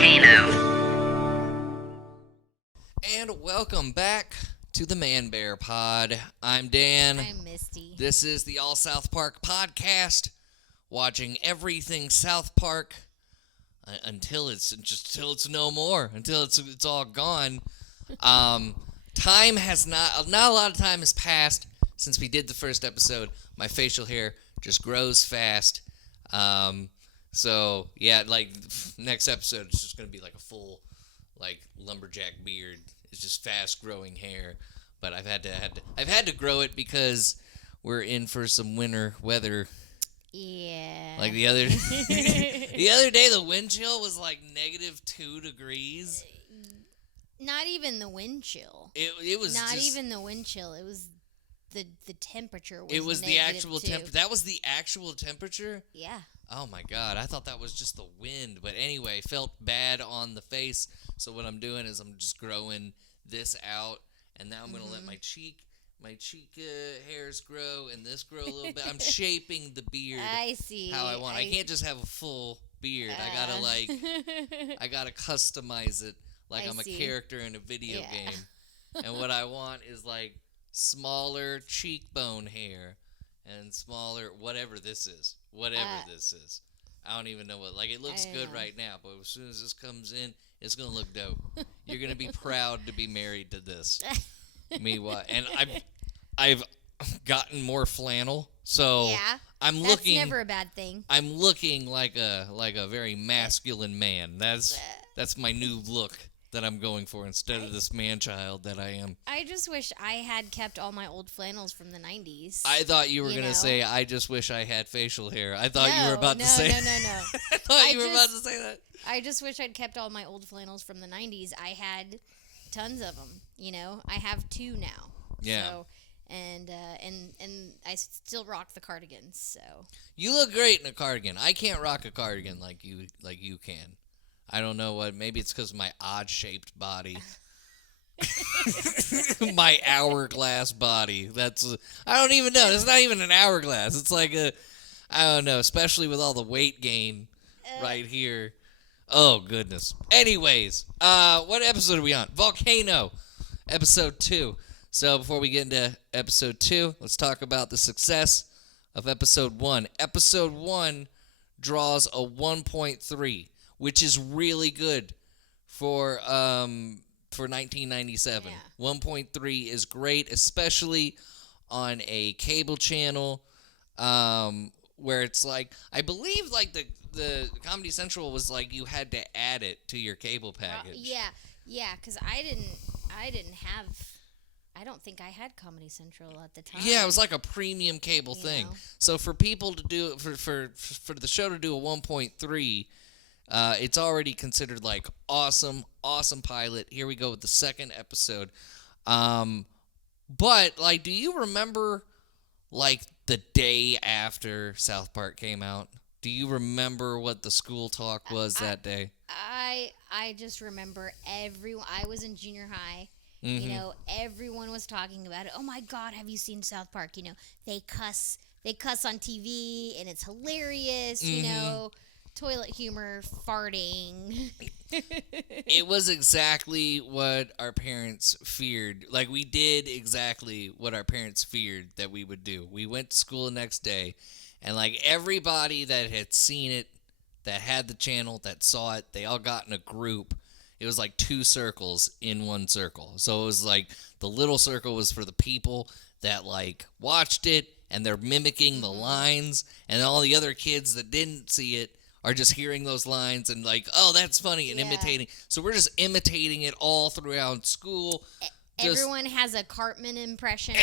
Volcano. And welcome back to the ManBearPod. I'm Dan. I'm Misty. This is the All South Park podcast, watching everything South Park until it's no more, until it's all gone. Time has not a lot of time has passed since we did the first episode. My facial hair just grows fast. So yeah, like next episode it's just gonna be like a full like lumberjack beard. It's just fast growing hair. But I've had to grow it because we're in for some winter weather. Yeah. Like the other day the wind chill was like -2 degrees. Not even the wind chill. It was not just, even the wind chill. It was the temperature was it was the actual temperature. That was the actual temperature? Yeah. Oh my god, I thought that was just the wind. But anyway, felt bad on the face. So what I'm doing is I'm just growing this out, and now I'm going to let my cheek hairs grow and this grow a little bit. I'm shaping the beard I see. how I want. I can't just have a full beard. I got to customize it like I'm a character in a video game. And what I want is like smaller cheekbone hair and smaller whatever this is. I don't even know what. Like, it looks good right now, but as soon as this comes in, it's going to look dope. You're going to be proud to be married to this. Meanwhile, and I've gotten more flannel, so yeah, I'm that's looking. never a bad thing. I'm looking like a very masculine man. That's my new look that I'm going for instead of this man-child that I am. I just wish I had kept all my old flannels from the 90s. I thought you were going to say, I just wish I had facial hair. I thought you were about to say No. I thought you were about to say that. I just wish I'd kept all my old flannels from the 90s. I had tons of them, I have 2 now. Yeah. So, and I still rock the cardigans, so. You look great in a cardigan. I can't rock a cardigan like you can. I don't know what. Maybe it's because of my odd-shaped body. My hourglass body. I don't even know. It's not even an hourglass. It's like I don't know, especially with all the weight gain right here. Oh, goodness. Anyways, what episode are we on? Volcano, episode 2. So before we get into episode 2, let's talk about the success of episode 1. Episode 1 draws a 1.3. Which is really good for 1997. Yeah. 1.3 is great, especially on a cable channel, where it's like, I believe like the Comedy Central was like you had to add it to your cable package. Yeah, because I don't think I had Comedy Central at the time. Yeah, it was like a premium cable thing. So for people to do for the show to do a 1.3. It's already considered like awesome pilot. Here we go with the second episode. But like, do you remember like the day after South Park came out? Do you remember what the school talk was that day? I just remember I was in junior high. Mm-hmm. Everyone was talking about it. Oh my God, have you seen South Park? They cuss on TV and it's hilarious. Mm-hmm. Toilet humor, farting. It was exactly what our parents feared. Like, we did exactly what our parents feared that we would do. We went to school the next day, and like everybody that had seen it, that had the channel, that saw it, they all got in a group. It was like 2 circles in one circle. So it was like the little circle was for the people that like watched it and they're mimicking the lines, and all the other kids that didn't see it are just hearing those lines and like, oh, that's funny, and imitating. So we're just imitating it all throughout school. Everyone has a Cartman impression.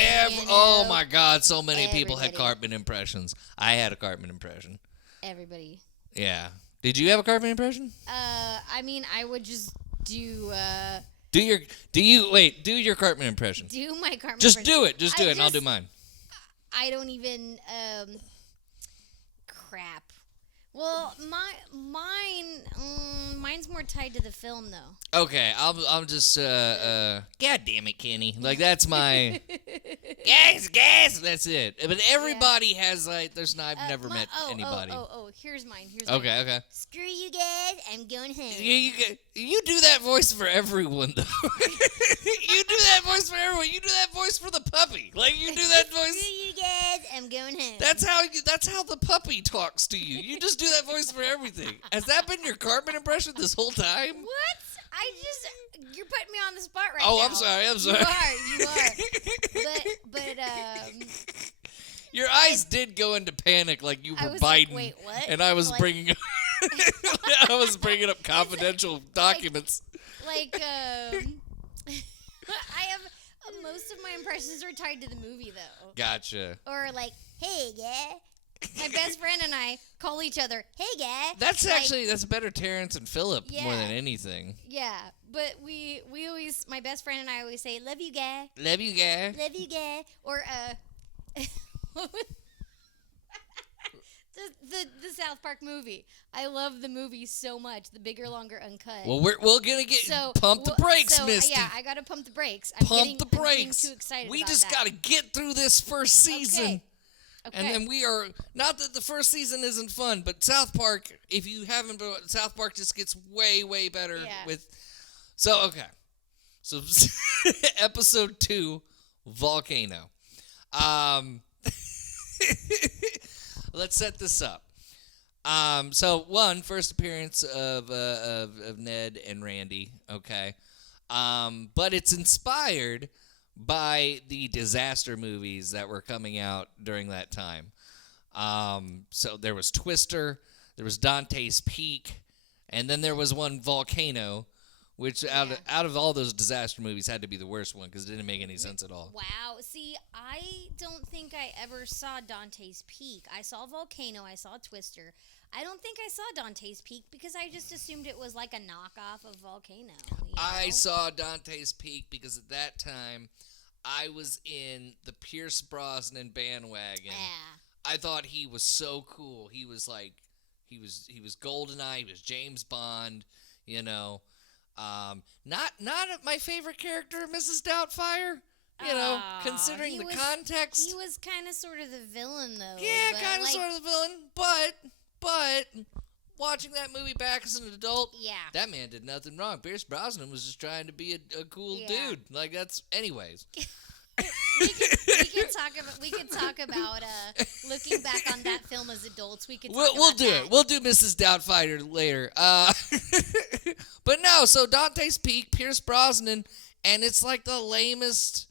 Oh my God, so many people had Cartman impressions. I had a Cartman impression. Everybody. Yeah. Did you have a Cartman impression? I mean, I would just do your Cartman impression. Do my Cartman Just impression. do it. Just do it, and I'll do mine. I don't even, crap. Well, mine's more tied to the film though. Okay, I'm just God damn it, Kenny. Like that's my gas. That's it. But everybody has like. I've never met anybody. Here's mine. Mine. Okay. Screw you guys. I'm going home. You do that voice for everyone though. You do that voice for everyone. You do that voice for the puppy. Like you do that voice. Screw you guys. I'm going home. That's how the puppy talks to you. You just do that voice for everything. Has that been your Cartman impression this whole time? What? You're putting me on the spot right now. Oh, I'm sorry. You are. But your eyes did go into panic like you were Biden. Like, wait, what? And I was bringing up confidential documents. I have most of my impressions are tied to the movie though. Gotcha. Or like, hey, yeah. My best friend and I call each other, hey, yeah. That's better Terrence and Phillip more than anything. Yeah, but we always, my best friend and I always say, love you, guy. Love you, guy. Love you, guy. Or, the South Park movie. I love the movie so much. The Bigger, Longer, Uncut. Well, we're gonna get pump the brakes, Misty. Yeah, I gotta pump the brakes. Pump the brakes. I'm getting too excited. We just gotta get through this first season. Okay. And then we are, not that the first season isn't fun, but South Park, if you haven't been, South Park just gets way, way better with, so episode 2, Volcano. Let's set this up. First appearance of Ned and Randy, okay? But it's inspired by the disaster movies that were coming out during that time. So there was Twister, there was Dante's Peak, and then there was one, Volcano, which out of all those disaster movies had to be the worst one because it didn't make any sense at all. Wow. See, I don't think I ever saw Dante's Peak. I saw Volcano, I saw Twister. I don't think I saw Dante's Peak because I just assumed it was like a knockoff of Volcano. You know? I saw Dante's Peak because at that time I was in the Pierce Brosnan bandwagon. Yeah. I thought he was so cool. He was like, he was GoldenEye. He was James Bond. You know, not my favorite character, Mrs. Doubtfire. You know, considering the context. He was kind of sort of the villain, though. Yeah, kind of sort of the villain. But watching that movie back as an adult, that man did nothing wrong. Pierce Brosnan was just trying to be a cool dude. Like that's, anyways. we could talk about looking back on that film as adults. We'll do it. We'll do Mrs. Doubtfire later. But no, so Dante's Peak, Pierce Brosnan, and it's like the lamest.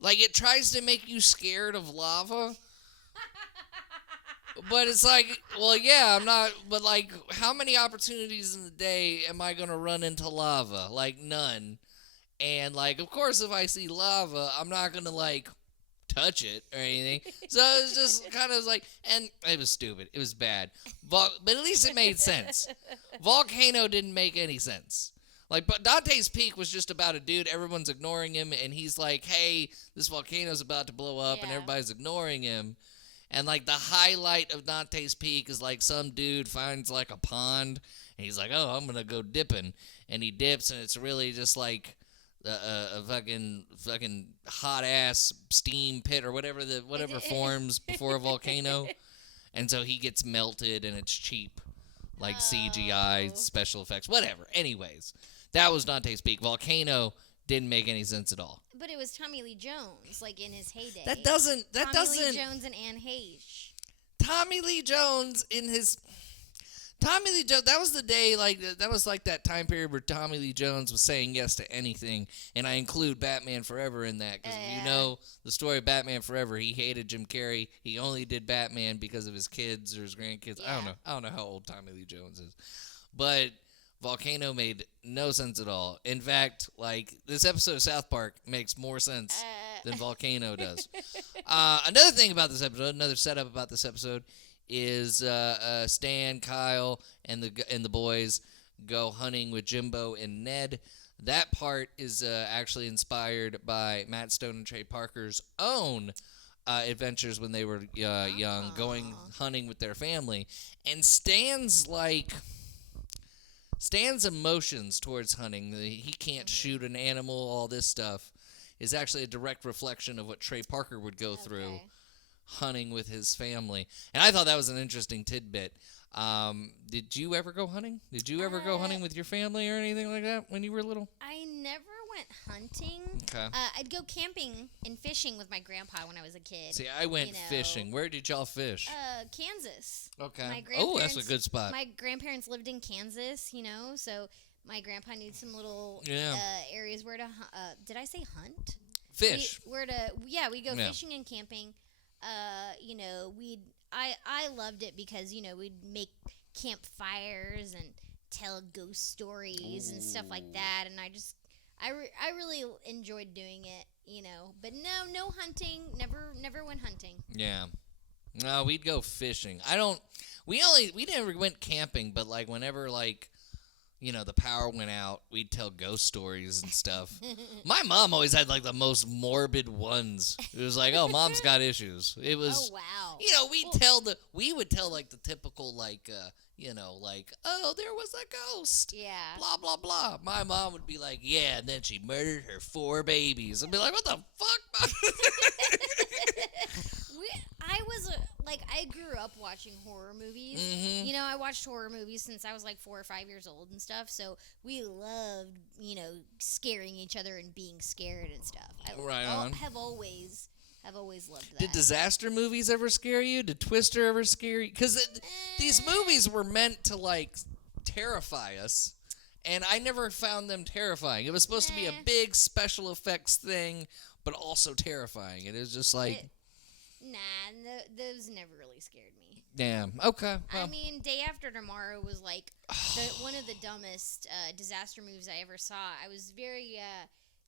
Like it tries to make you scared of lava. But it's like, well, yeah, I'm not, but like, how many opportunities in the day am I going to run into lava? Like, none. And, like, of course, if I see lava, I'm not going to, like, touch it or anything. So it's just kind of like, and it was stupid. It was bad. But at least it made sense. Volcano didn't make any sense. Like, but Dante's Peak was just about a dude, everyone's ignoring him, and he's like, hey, this volcano's about to blow up, and everybody's ignoring him. And, like, the highlight of Dante's Peak is, like, some dude finds, like, a pond, and he's like, oh, I'm going to go dipping. And he dips, and it's really just, like, a fucking hot-ass steam pit or whatever forms before a volcano. And so he gets melted, and it's cheap. Like, CGI, special effects, whatever. Anyways, that was Dante's Peak. Volcano didn't make any sense at all. But it was Tommy Lee Jones, like in his heyday. Tommy Lee Jones and Anne Heche. Tommy Lee Jones, that was the day, like, that was like that time period where Tommy Lee Jones was saying yes to anything, and I include Batman Forever in that, because you know the story of Batman Forever, he hated Jim Carrey, he only did Batman because of his kids or his grandkids, I don't know how old Tommy Lee Jones is, but Volcano made no sense at all. In fact, like, this episode of South Park makes more sense than Volcano does. Another thing about this episode, another setup about this episode, is Stan, Kyle, and the boys go hunting with Jimbo and Ned. That part is actually inspired by Matt Stone and Trey Parker's own adventures when they were young, going hunting with their family, and Stan's emotions towards hunting, he can't shoot an animal, all this stuff, is actually a direct reflection of what Trey Parker would go through hunting with his family. And I thought that was an interesting tidbit. Did you ever go hunting? Did you ever go hunting with your family or anything like that when you were little? I never went hunting. Okay. I'd go camping and fishing with my grandpa when I was a kid. See, I went fishing. Where did y'all fish? Kansas. Okay. Oh, that's a good spot. My grandparents lived in Kansas, so my grandpa knew some little areas where to did I say hunt? Fish. We go fishing and camping. I loved it because, we'd make campfires and tell ghost stories and stuff like that, and I really enjoyed doing it, But no hunting. Never went hunting. Yeah. No, we'd go fishing. We never went camping, but like whenever the power went out, we'd tell ghost stories and stuff. My mom always had like the most morbid ones. It was like, oh, mom's got issues. It was, oh wow. We would tell like the typical oh, there was a ghost. Yeah. Blah blah blah. My mom would be like, yeah, and then she murdered her 4 babies. I'd be like, what the fuck? I grew up watching horror movies. Mm-hmm. I watched horror movies since I was like 4 or 5 years old and stuff. So we loved, scaring each other and being scared and stuff. Have always loved that. Did disaster movies ever scare you? Did Twister ever scare you? Because these movies were meant to terrify us, and I never found them terrifying. It was supposed to be a big special effects thing, but also terrifying. It was just like. Those never really scared me. Damn. Okay. Well. I mean, Day After Tomorrow was one of the dumbest disaster movies I ever saw. I was very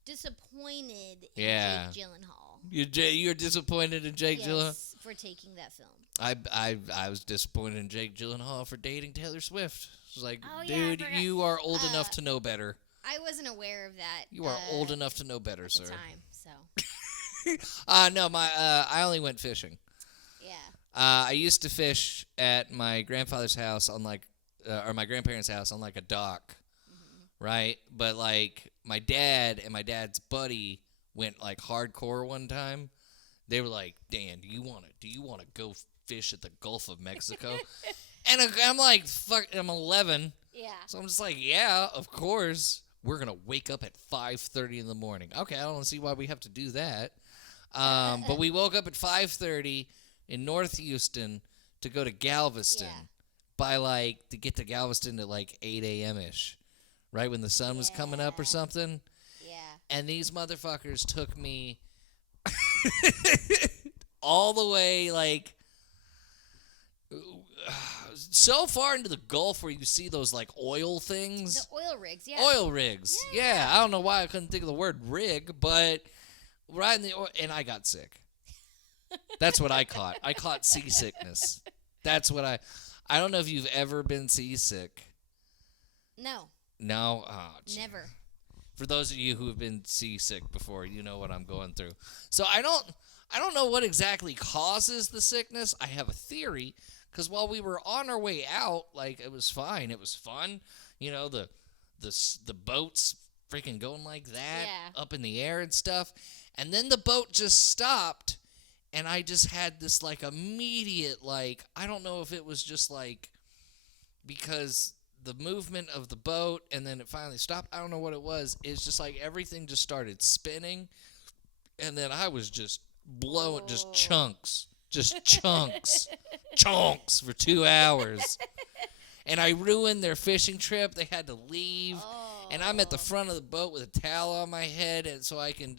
disappointed in Jake Gyllenhaal. You're disappointed in Jake Gyllenhaal? Yes, for taking that film. I was disappointed in Jake Gyllenhaal for dating Taylor Swift. It was like, dude, you are old enough to know better. I wasn't aware of that. You are old enough to know better, sir. At the time, so. No, I only went fishing. Yeah. I used to fish at my grandfather's house on or my grandparents' house on a dock, right? But my dad and my dad's buddy went hardcore one time. They were like, Dan, do you want to go fish at the Gulf of Mexico? And I'm like, fuck, I'm 11. Yeah. So I'm just like, yeah, of course. We're going to wake up at 5:30 in the morning. Okay, I don't see why we have to do that. But we woke up at 5:30 in North Houston to go to Galveston to get to Galveston at 8 a.m.-ish, right when the sun was coming up or something. Yeah. And these motherfuckers took me all the way so far into the Gulf where you see those oil things. The oil rigs, yeah. Oil rigs. Yeah. I don't know why I couldn't think of the word rig, but right in the oil, and I got sick. That's what I caught. I caught seasickness. That's what I don't know if you've ever been seasick. No. No? Oh, never. For those of you who have been seasick before, you know what I'm going through. So I don't know what exactly causes the sickness. I have a theory, because while we were on our way out, it was fine. It was fun. The boats freaking going like that up in the air and stuff. And then the boat just stopped, and I just had this immediate I don't know if it was just because the movement of the boat and then it finally stopped. I don't know what it was. It's just everything just started spinning, and then I was just blowing just chunks chunks for 2 hours. And I ruined their fishing trip. They had to leave. And I'm at the front of the boat with a towel on my head, and so I can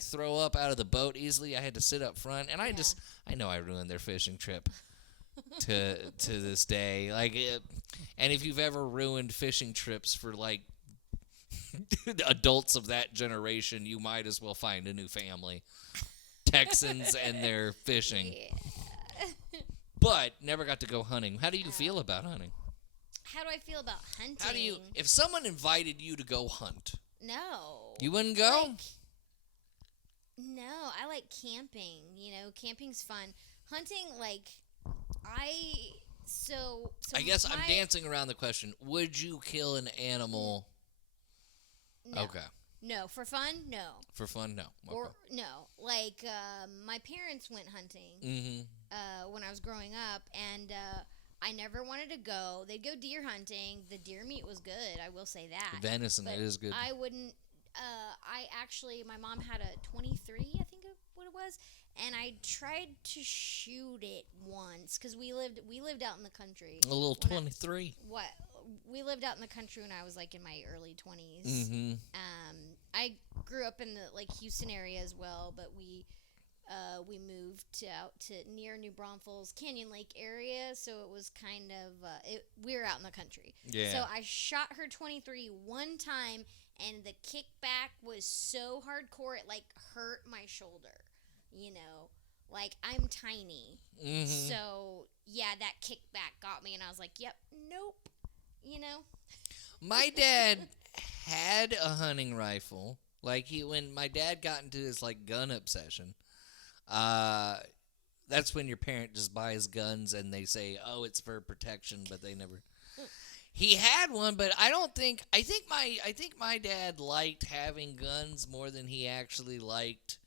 throw up out of the boat easily. I had to sit up front, and I know I ruined their fishing trip to this day. And if you've ever ruined fishing trips for adults of that generation, you might as well find a new family. Texans and their fishing. Yeah. But never got to go hunting. How do you feel about hunting? How do I feel about hunting? If someone invited you to go hunt? No. You wouldn't go? No, I like camping. Camping's fun. Hunting, like, I so I guess I'm my dancing around the question. Would you kill an n- animal? no, Okay. no for fun, no, For fun? No. Okay. or no. Like, my parents went hunting Mm-hmm. when I was growing up, and I never wanted to go. They'd go deer hunting. The deer meat was good. I will say that. Venison, But it is good. I wouldn't. My mom had a 23, I think what it was, and I tried to shoot it once because we lived out in the country. A little When I, 23. what we lived out in the country when I was like in my early 20s. Mm-hmm. I grew up in the like Houston area as well, but we moved out to near New Braunfels Canyon Lake area, so it was kind of we were out in the country. Yeah. So I shot her 23 one time, and the kickback was so hardcore it like hurt my shoulder. You know, like I'm tiny, Mm-hmm. so yeah, that kickback got me, and I was like, "Yep, nope." You know. My dad had a hunting rifle. Like when my dad got into his like gun obsession, uh, that's when your parent just buys guns and they say, "Oh, it's for protection," but they never. He had one, but I don't think. I think my dad liked having guns more than he actually liked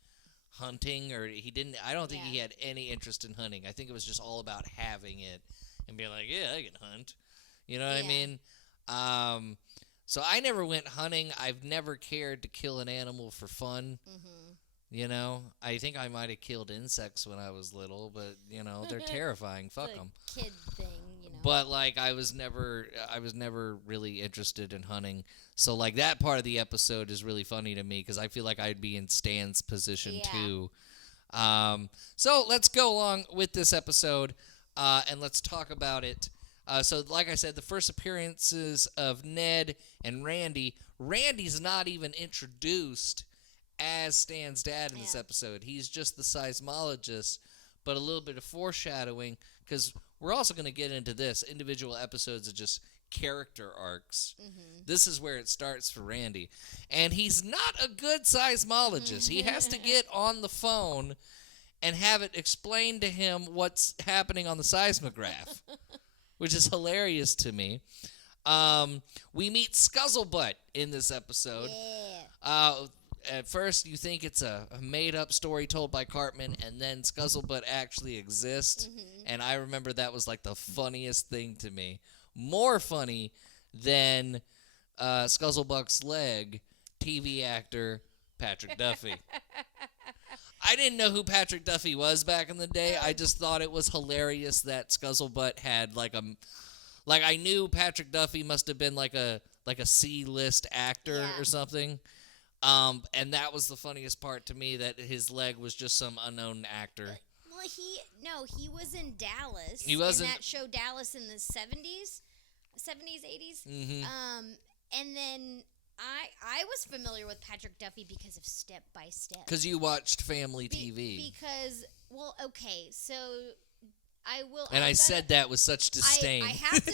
hunting, or he didn't. I don't think he Yeah. had any interest in hunting. I think it was just all about having it and being like, "Yeah, I can hunt." You know what I Yeah. mean? Um, so I never went hunting. I've never cared to kill an animal for fun. Mhm. You know, I think I might have killed insects when I was little, but they're terrifying. Fuck It's them. a kid thing. But like, I was never really interested in hunting. So like that part of the episode is really funny to me because I feel like I'd be in Stan's position Yeah. too. So let's go along with this episode, and let's talk about it. So, like I said, the first appearances of Ned and Randy. Randy's not even introduced as Stan's dad in this Yeah. episode. He's just the seismologist, but a little bit of foreshadowing because we're also going to get into this individual episodes of just character arcs. Mhm. This is where it starts for Randy. And he's not a good seismologist. He has to get on the phone and have it explained to him what's happening on the seismograph, which is hilarious to me. We meet Scuzzlebutt in this episode. Yeah. At first, you think it's a made-up story told by Cartman, and then Scuzzlebutt actually exists. Mhm. And I remember that was like the funniest thing to me. More funny than Scuzzlebutt's leg, TV actor Patrick Duffy. I didn't know who Patrick Duffy was back in the day. I just thought it was hilarious that Scuzzlebutt had like I knew Patrick Duffy must have been like a C-list actor Yeah. or something. And that was the funniest part to me, that his leg was just some unknown actor. Well, he was in Dallas. He was in in- that show Dallas in the 70s, 80s. Mm-hmm. And then I was familiar with Patrick Duffy because of Step by Step. Because you watched Family TV. Because okay, so I will. And I I've said gotta- that with such disdain. I have to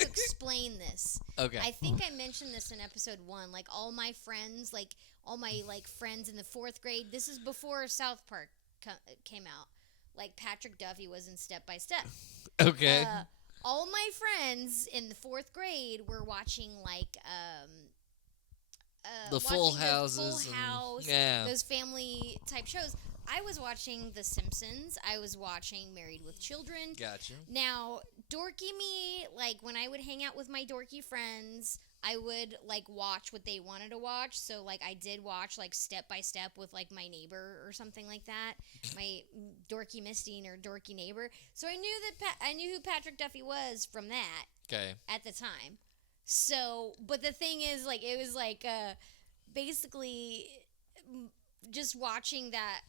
explain this. Okay. I think I mentioned this in episode 1. Like all my friends, friends in the 4th grade. This is before South Park came out. Like Patrick Duffy was in Step by Step. Okay. All my friends in the 4th grade were watching The Full watching Houses. Full House, Yeah. those family type shows. I was watching The Simpsons. I was watching Married with Children. Gotcha. Now, dorky me, like when I would hang out with my dorky friends, I would like watch what they wanted to watch. So like I did watch like Step by Step with like my neighbor or something like that, my dorky Misty or dorky neighbor. So I knew I knew who Patrick Duffy was from that Okay. at the time. So, but the thing is, like, it was like basically just watching that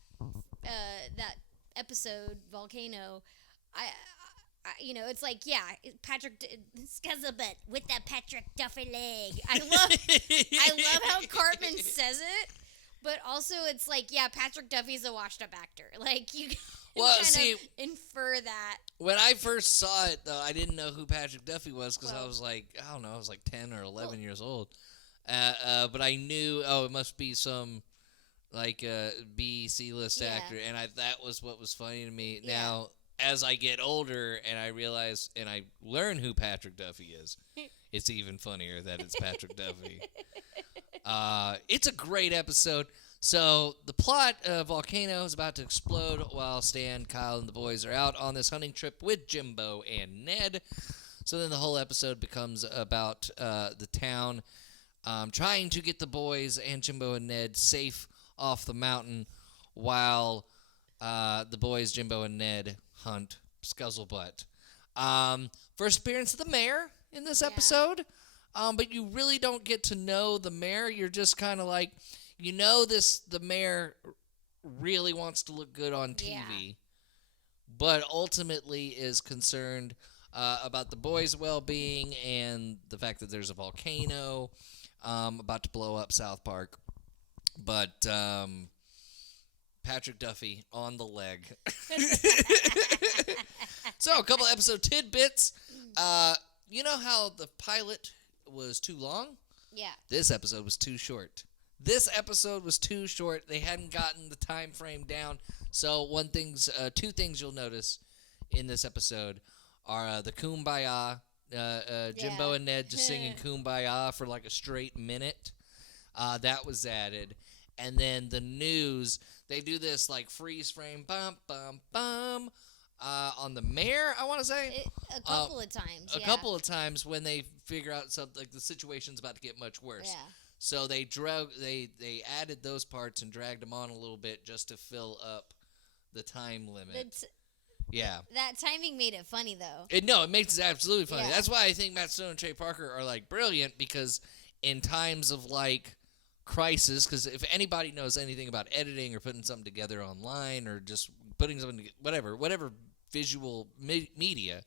episode Volcano. It's like, yeah, Scuzzlebutt with that Patrick Duffy leg. I love how Cartman says it, but also it's like, yeah, Patrick Duffy's a washed-up actor. Like you can Well, kind see, of infer that. when I first saw it, though, I didn't know who Patrick Duffy was because I Well- was like, I don't know, I was like 10 or 11 years old. But I knew, it must be some like a B, C-list Yeah. actor, and that was what was funny to me. Yeah. Now, as I get older and I realize and I learn who Patrick Duffy is, it's even funnier that it's Patrick Duffy. It's a great episode. So the plot of Volcano is about to explode while Stan, Kyle, and the boys are out on this hunting trip with Jimbo and Ned. So then the whole episode becomes about the town trying to get the boys and Jimbo and Ned safe off the mountain while the boys, Jimbo and Ned, hunt Scuzzlebutt. First appearance of the mayor in this Yeah. episode, but you really don't get to know the mayor. You're just kind of like, the mayor really wants to look good on TV, Yeah. but ultimately is concerned about the boys' well-being and the fact that there's a volcano about to blow up South Park. But Patrick Duffy on the leg. So, a couple episode tidbits. You know how the pilot was too long? Yeah. This episode was too short. This episode was too short. They hadn't gotten the time frame down. So, two things you'll notice in this episode are the Kumbaya. Jimbo Yeah. and Ned just singing Kumbaya for like a straight minute. That was added. And then the news, they do this like freeze frame, bum, bum, bum, on the mayor, I want to say. A couple of times. A couple of times when they figure out something, like the situation's about to get much worse. Yeah. So they added those parts and dragged them on a little bit just to fill up the time limit. Yeah. That timing made it funny, though. It makes it absolutely funny. Yeah. That's why I think Matt Stone and Trey Parker are like brilliant, because in times of like crisis, because if anybody knows anything about editing or putting something together online or just putting something together, whatever visual media,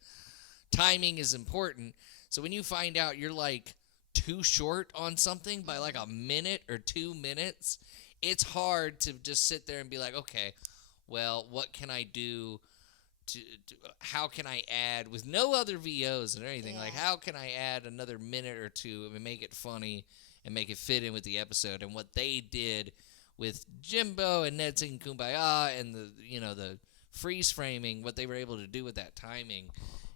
timing is important. So when you find out you're like too short on something by like a minute or 2 minutes, it's hard to just sit there and be like, okay, well, what can I do? How can I add with no other VOs or anything? Yeah. Like, how can I add another minute or two and make it funny and make it fit in with the episode? And what they did with Jimbo and Ned singing Kumbaya and the freeze framing, what they were able to do with that timing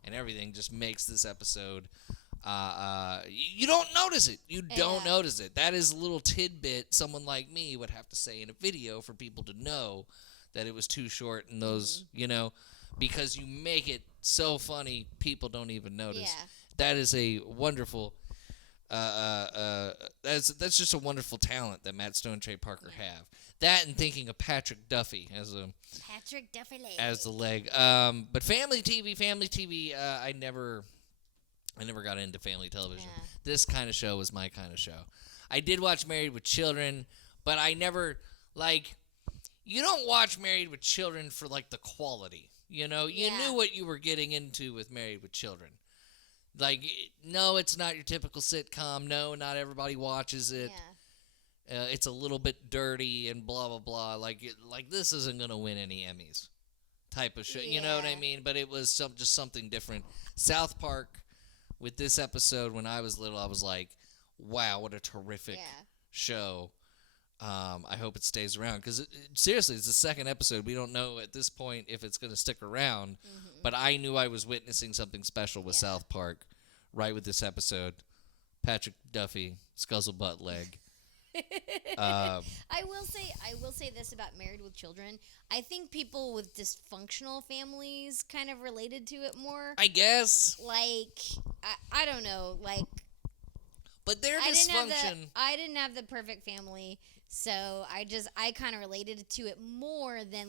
and everything, just makes this episode. You don't notice it. You don't notice it. That is a little tidbit someone like me would have to say in a video for people to know that it was too short and those, because you make it so funny, people don't even notice. Yeah. That is a wonderful, that's just a wonderful talent that Matt Stone and Trey Parker have. That and thinking of Patrick Duffy as the leg. But family TV, I never got into family television. Yeah. This kind of show was my kind of show. I did watch Married with Children, but I never, you don't watch Married with Children for, the quality. You knew what you were getting into with Married with Children. No, it's not your typical sitcom. No, not everybody watches it. Yeah. It's a little bit dirty and blah, blah, blah. This isn't going to win any Emmys type of show. Yeah. You know what I mean? But it was just something different. South Park, with this episode, when I was little, I was like, wow, what a terrific show. I hope it stays around, because seriously, it's the second episode. We don't know at this point if it's going to stick around, but I knew I was witnessing something special with South Park right with this episode. Patrick Duffy, Scuzzlebutt leg. I will say this about Married with Children. I think people with dysfunctional families kind of related to it more. I guess. I don't know. But their dysfunction. I didn't have the perfect family, so I kind of related to it more than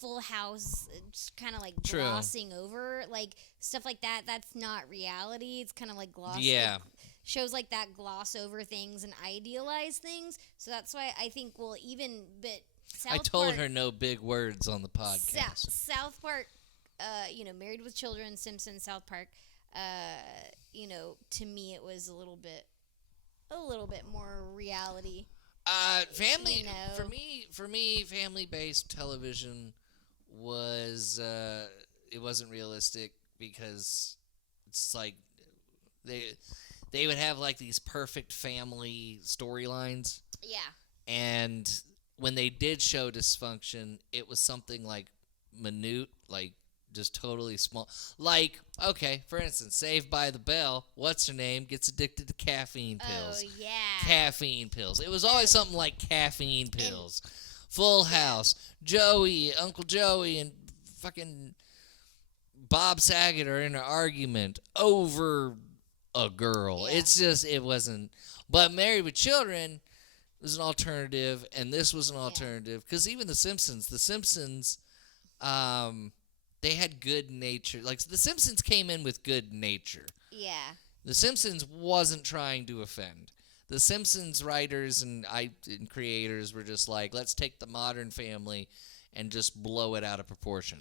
Full House, just kind of True. glossing over stuff like that. That's not reality. It's kind of gloss. Yeah. Shows like that gloss over things and idealize things. So that's why I think South I told Park, her no big words on the podcast. South Park, Married with Children, Simpsons, South Park. To me it was a little bit more reality. Family for me, family-based television was it wasn't realistic, because it's they would have these perfect family storylines. Yeah. And when they did show dysfunction, it was something like minute, like just totally small. Like, okay, for instance, Saved by the Bell, what's her name gets addicted to caffeine pills. Oh yeah. Caffeine pills. It was always something like caffeine pills. Full House, Joey, Uncle Joey, and fucking Bob Saget are in an argument over a girl. Yeah. It's just, it wasn't. But Married with Children was an alternative, and this was an alternative. Because even The Simpsons, they had good nature. Like, The Simpsons came in with good nature. Yeah. The Simpsons wasn't trying to offend. The Simpsons writers and creators were just like, let's take the Modern Family and just blow it out of proportion.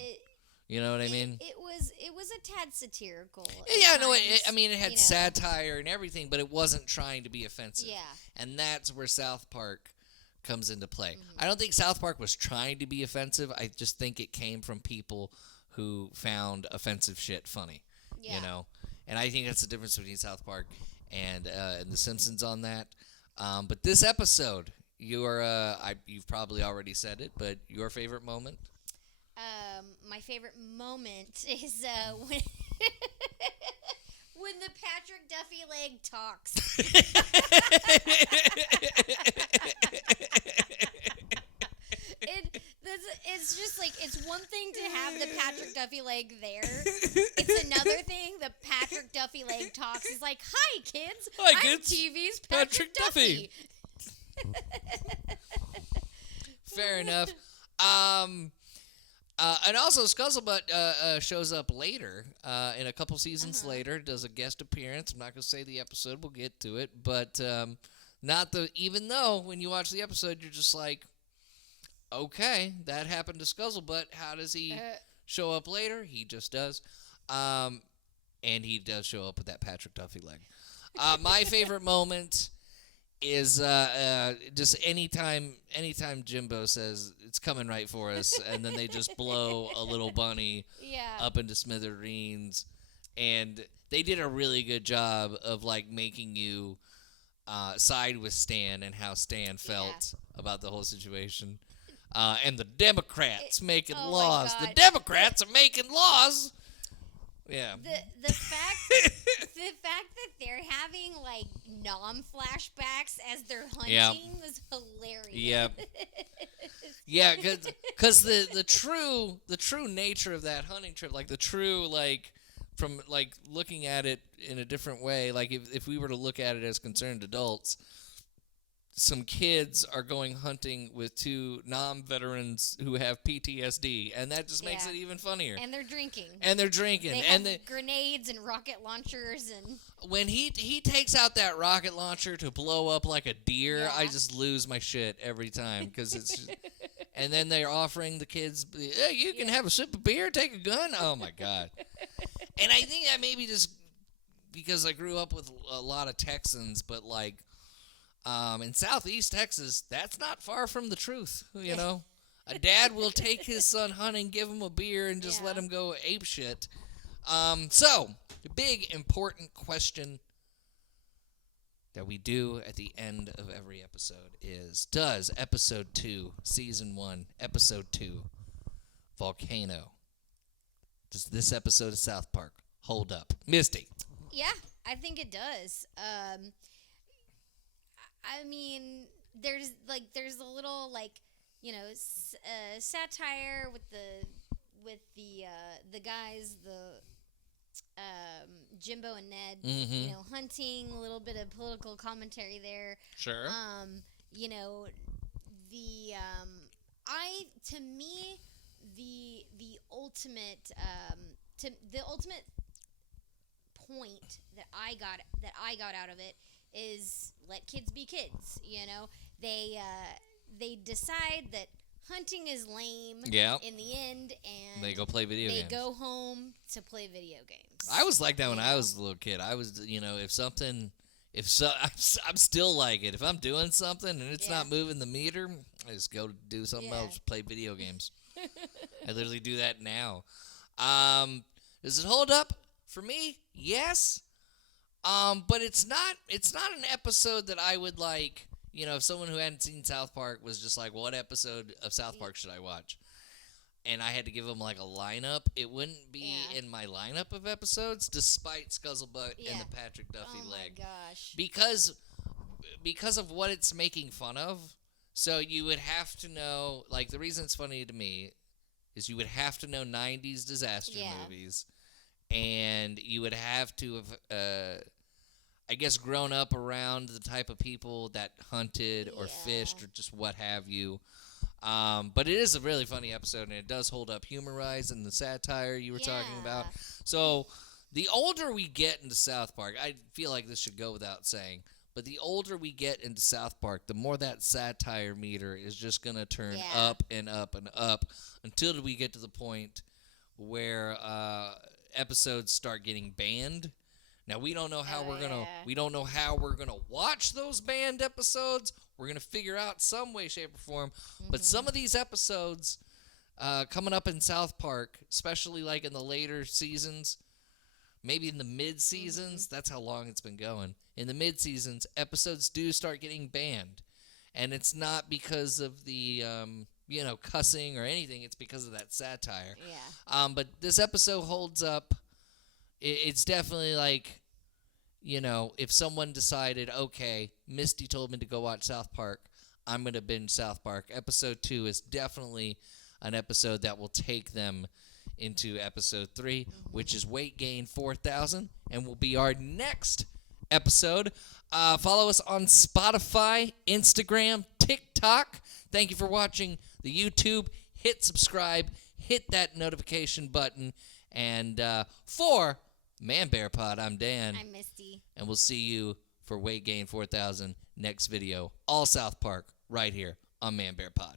You know what I mean? It was a tad satirical. Yeah, times, no, it had you know. satire and everything, but it wasn't trying to be offensive. Yeah. And that's where South Park comes into play. Mm-hmm. I don't think South Park was trying to be offensive. I just think it came from people who found offensive shit funny. Yeah. You know? And I think that's the difference between South Park and The Simpsons on that. But this episode, you've probably already said it, but your favorite moment? My favorite moment is when when the Patrick Duffy leg talks. It's just like, it's one thing to have the Patrick Duffy leg there. It's another thing the Patrick Duffy leg talks. He's like, "Hi kids, Hi, I'm kids. TV's Patrick Duffy." Fair enough. And also, Scuzzlebutt shows up later, in a couple seasons later, does a guest appearance. I'm not going to say the episode, we'll get to it, but even though when you watch the episode, you're just like, okay, that happened to Scuzzlebutt. How does he show up later? He just does. And he does show up with that Patrick Duffy leg. My favorite moment is just anytime Jimbo says it's coming right for us, and then they just blow a little bunny up into smithereens, and they did a really good job of like making you side with Stan and how Stan felt about the whole situation. And the Democrats making laws. The Democrats are making laws. Yeah. The fact that they're having like flashbacks as they're hunting was hilarious. Yep. Yeah, because the true nature of that hunting trip, like the true from looking at it in a different way, like if we were to look at it as concerned adults, some kids are going hunting with two non-veterans who have PTSD, and that just makes it even funnier. And they're drinking. They have grenades and rocket launchers, and when he takes out that rocket launcher to blow up like a deer, I just lose my shit every time because it's. Just, and then they're offering the kids, hey, you can have a sip of beer, take a gun. Oh my god! And I think that maybe just because I grew up with a lot of Texans, but like. In Southeast Texas, that's not far from the truth, you know. A dad will take his son hunting, give him a beer, and just let him go ape shit. So, the big important question that we do at the end of every episode is, does Episode 2, Season 1, Episode 2, Volcano, does this episode of South Park hold up? Misty? Yeah, I think it does. I mean, there's a little satire with the guys, Jimbo and Ned, hunting, a little bit of political commentary there. Sure. To me, the ultimate point that I got out of it is let kids be kids. They decide that hunting is lame in the end, and they go play video games. They go home to play video games. I was like that when I was a little kid. I was, I'm still like it. If I'm doing something and it's not moving the meter, I just go do something else, play video games. I literally do that now. Does it hold up? For me, yes. But it's not an episode that I would like if someone who hadn't seen South Park was just like, what episode of South Park should I watch? And I had to give them like a lineup, it wouldn't be in my lineup of episodes, despite Scuzzlebutt and the Patrick Duffy leg. Oh my gosh. Because of what it's making fun of. So you would have to know, like, the reason it's funny to me is you would have to know 90s disaster movies, and you would have to have, I guess, grown up around the type of people that hunted or fished or just what have you. But it is a really funny episode, and it does hold up humor-wise and the satire you were talking about. So the older we get into South Park, I feel like this should go without saying, but the older we get into South Park, the more that satire meter is just going to turn up and up and up until we get to the point where episodes start getting banned. Now we don't know how we don't know how we're gonna watch those banned episodes. We're gonna figure out some way, shape, or form. But some of these episodes coming up in South Park, especially like in the later seasons, maybe in the mid seasons, that's how long it's been going. In the mid seasons, episodes do start getting banned, and it's not because of the cussing or anything. It's because of that satire. But this episode holds up. It's definitely like, if someone decided, okay, Misty told me to go watch South Park, I'm going to binge South Park. Episode 2 is definitely an episode that will take them into episode 3, which is Weight Gain 4000, and will be our next episode. Follow us on Spotify, Instagram, TikTok. Thank you for watching the YouTube. Hit subscribe. Hit that notification button. And for ManBearPod, I'm Dan. I'm Misty. And we'll see you for Weight Gain 4000 next video. All South Park right here on ManBearPod.